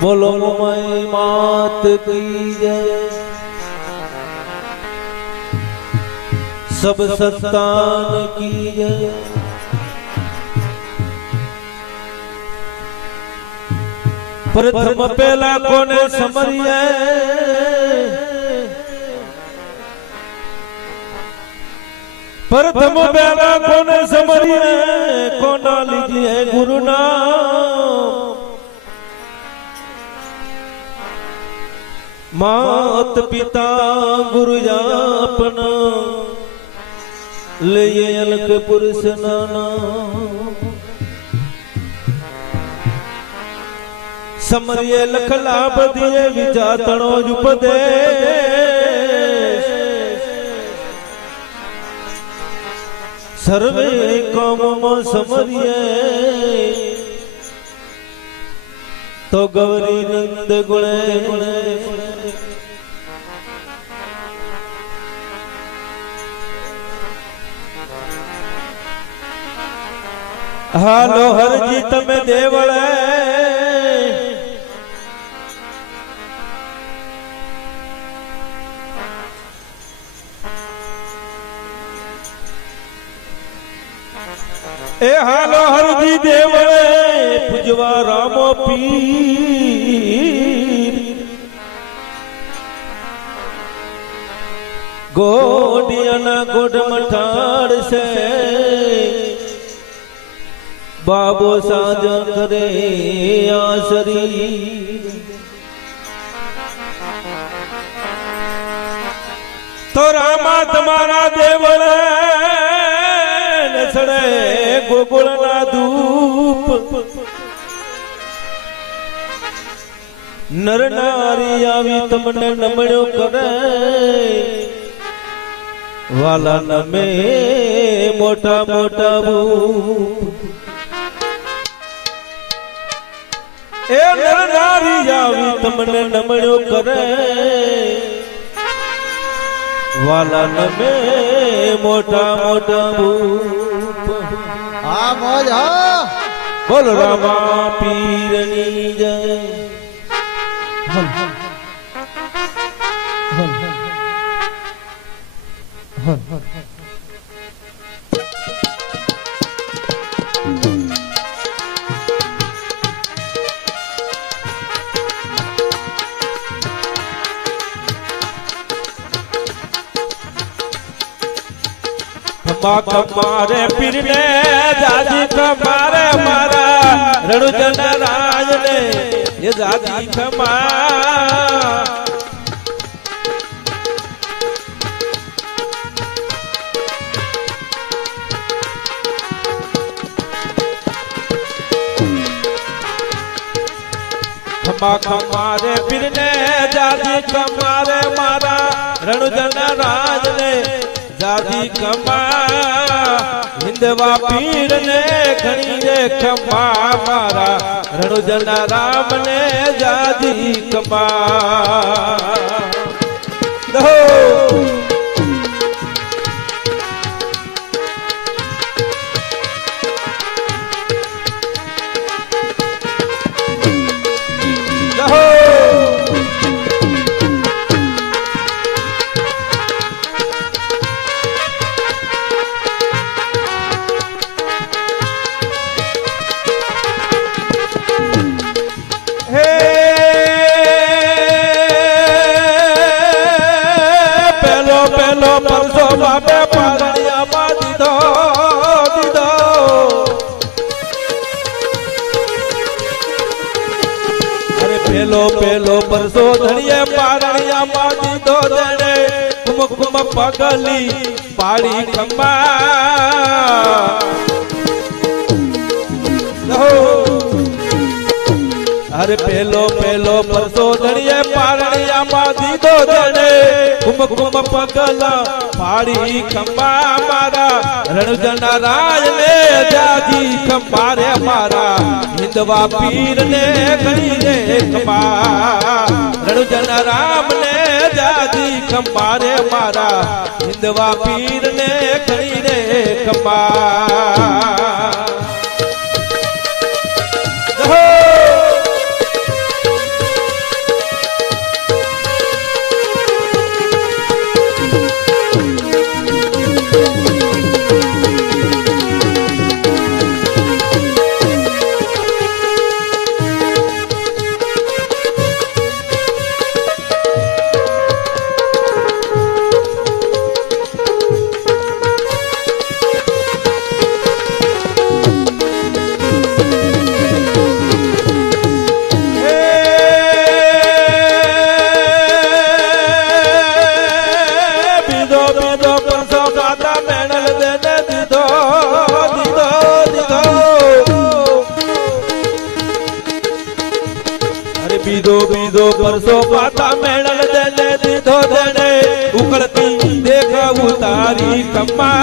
बोलो मई मात की जय। सब संतान की जय। प्रथम पहला कोने समरिए प्रथम पहला कोने समरिए कोना लीजिए गुरु नाम। मात पिता गुरु अपना ले अलग पुरुष नाना। समरिए लख लाभ दिए विचातणो उपदेश। सर्वे काम में समरिए तो गौरी नंद गुणे गुणे। हालो हर जी तमे देवळे ए हालो हरजी देवळे पूजवा रामो पीर। गोडियाना गोड मठाड़ से बाबो साजा करे आसरी। तो रामा तुम्हारा देवळे सड़े गोकुलना धूप। नर नारी आवी तमने नमण्यो करे वाला नमे मोटा मोटा भूप। ए नर नारी आवी तमने नमण्यो करे वाला नमे मोटा मोटा भूप। हाँ मौज हाँ बोल रामा पीरनी जय। कमारे पीरने जाजी कमारे मारा रणुजन राज ने ये जाजी कमा। खमा खमारे पीरने जाजी कमारे मारा रणुजन राज ने जाजी कमा। हिंदवा पीर ने घणी रे खमा मारा रणुजना राम ने जाजी कमा। पेलो पेलो परसो धड़िए पारणिया माजी दो जने कुम कुम पगली पाड़ी खम्बा। अरे पेलो पेलो परसो धड़िए पारणिया माजी दो जने कुम कुम पगला पाड़ी खम्बा। मारा रणजना राज ने जाजी खम्बा रे मारा हिंदवा पीर ने घड़ी रे खम्बा। रणजना राम ने जाजी खम्बा रे मारा हिंदवा पीर ने घड़ी रे खम्बा। દીધો જણે ઉકળતી દેખ ઉતારી ખમ્મા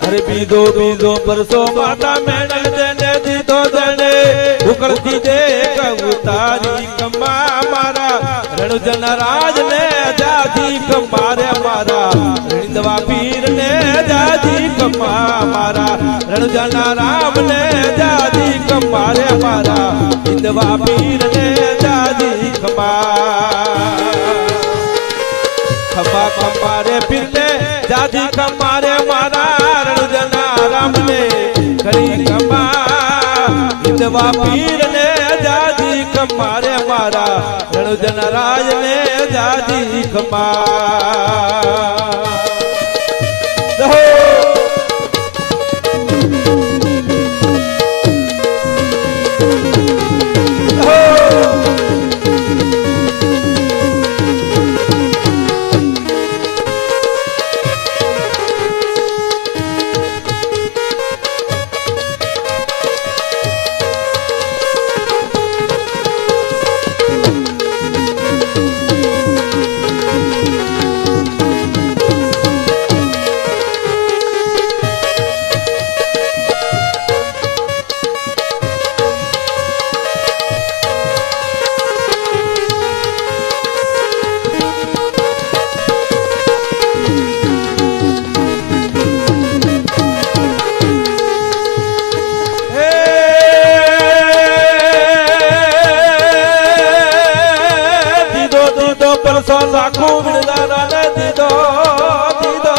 અરે બીજો બીજો પરસો માતા મેળવ જને દીધો જણે ઉકળતી દેખ ઉતારી ખમ્મા મારા રણુજન રાજ ને જાજી ખમ્મારે મારા રણિંદવા પીર ને જાજી ખમ્મા મારા રણુજન રામ ને જાજી ખમ્મારે મારા રણિંદવા પીર ને જાજી ખમ્મા ખમ્મા ખમ્મારે પીર ને જાજી ખમ્મારે મારા રણુજન રામ ને ઘણી ખમ્મા રણિંદવા પીર ને જાજી ખમ્મારે મારા રણુજન રાજ ને જાજી ખમ્મા પરસો લાખો વિણદારા ને દીધો દીધો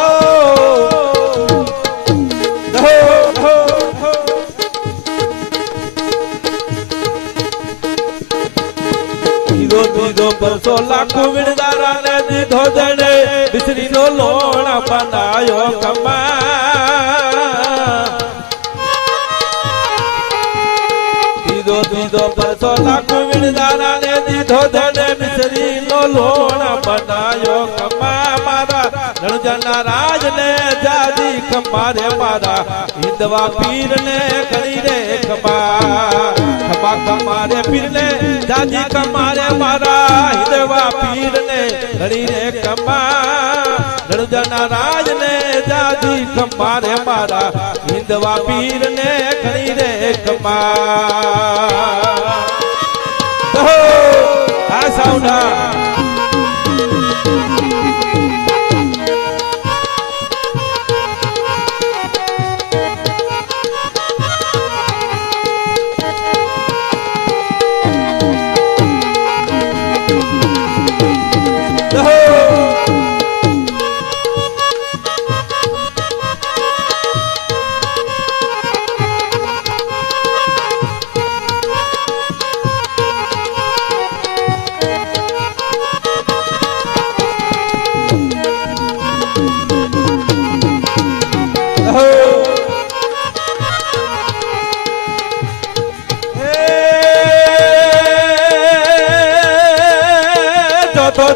દીધો દીધો પરસો લાખો વિણદારા ને દીધો જણે બિસરી નો લોણ બનાયો ખમ્મા દીધો દીધો પરસો લાખો વિણદારા ને દીધો જણે બિસરી લોણ બનાયો ખમ્મા મારા રણુજન રાજ ને જાજી ખમ્મારે મારા હિંદવા પીર ને ઘણી રે ખમ્મા ખમ્મા ખમ્મારે પીર ને જાજી ખમ્મારે મારા હિંદવા પીર ને ઘણી રે ખમ્મા રણુજન રાજ ને જાજી ખમ્મારે મારા હિંદવા પીર ને ઘણી રે ખમ્મા આ સાઉન્ડા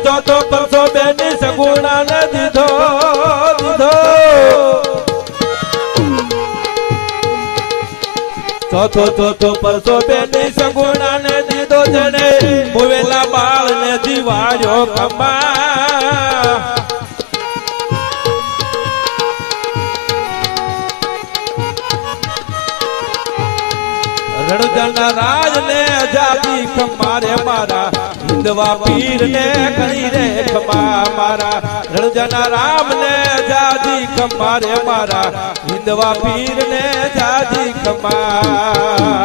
ચોથો પરસો બેની સગુણા ને દીધો દીધો ચોથો પરસો બેની સગુણા ને દીધો જણે મોવેલા બાળ ને જીવાડ્યો ખમ્મા રણુજન રાજ ને જાજી ખમ્મારે મારા હિંદવા પીર ને ઘણી રે ખમ્મા મારા રણુજન રામ ને જાજી ખમ્મારે મારા હિંદવા પીર ને જાજી ખમ્મા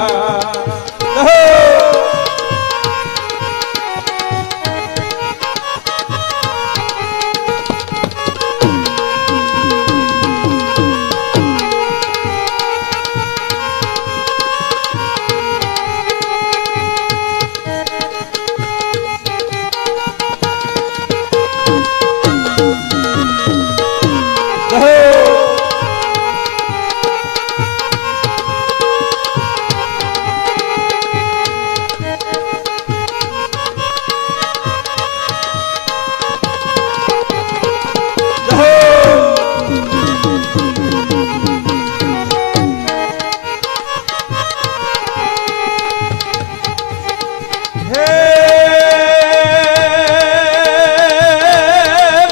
હે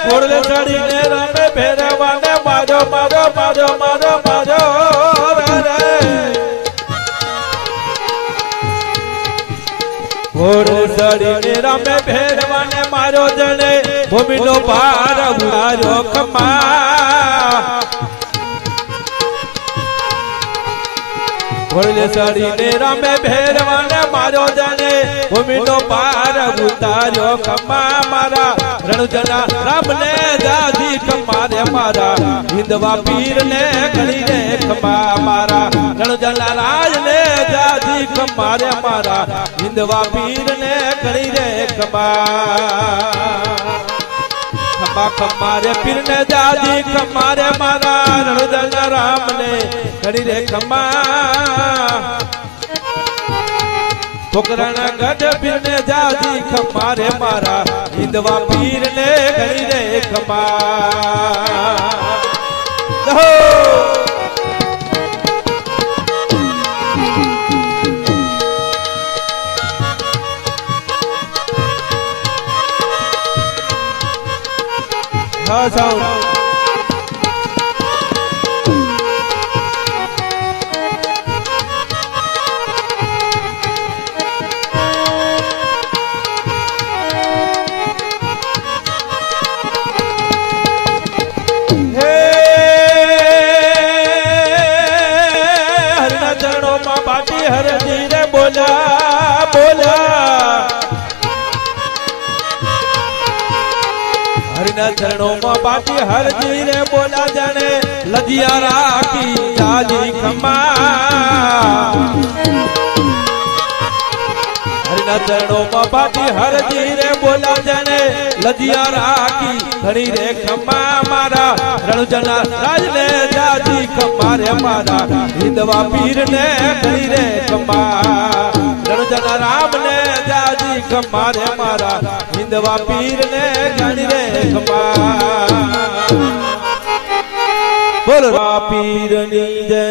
ઘોડલે ચડીને રમે ભેરવાને મારો મારો મારો મારો મારો રે ઘોડલે ચડીને રમે ભેરવાને મારો જણે ભૂમિનો ભાર ઉતાર્યો ખમા ઘોડલે ચડીને રમે ભેરવાને મારો જણે ભૂમિનો ભાર ઉતાર્યો ખમા મારા રણુજના રામને જાજી ખમારે મારા હિંદવા પીરને કરીને ખમા મારા રણુજના રાજને જાજી ખમારે મારા હિંદવા પીરને કરીને ખમા ખમા ખમારે પીરને જાજી ખમારે મારા રણુજના રામને કરીને ખમા પોકરાના ગઢ પીરને જાજી ખમારે મારા હિંદવા પીરને કરીને ખમા દહો હા સાઉન્ડ હરજી રે બોલા બોલા હરિના ચરણોમાં બાટી હરજી રે બોલા જાણે લજિયા રાખી જાજી ખમા હરિના ચરણોમાં બાટી હરજી રે બોલા જાણે લજિયા રાખી ઘણી રે ખમા મારા રણુજના રાજને જાજી ખમા રે મારા હિંદવા પીરને ઘણી રે ખમા રણુજના રામને જાજી ખમા રે મારા હિંદવા પીરને ઘણી રે ખમા બોલો પીરની જય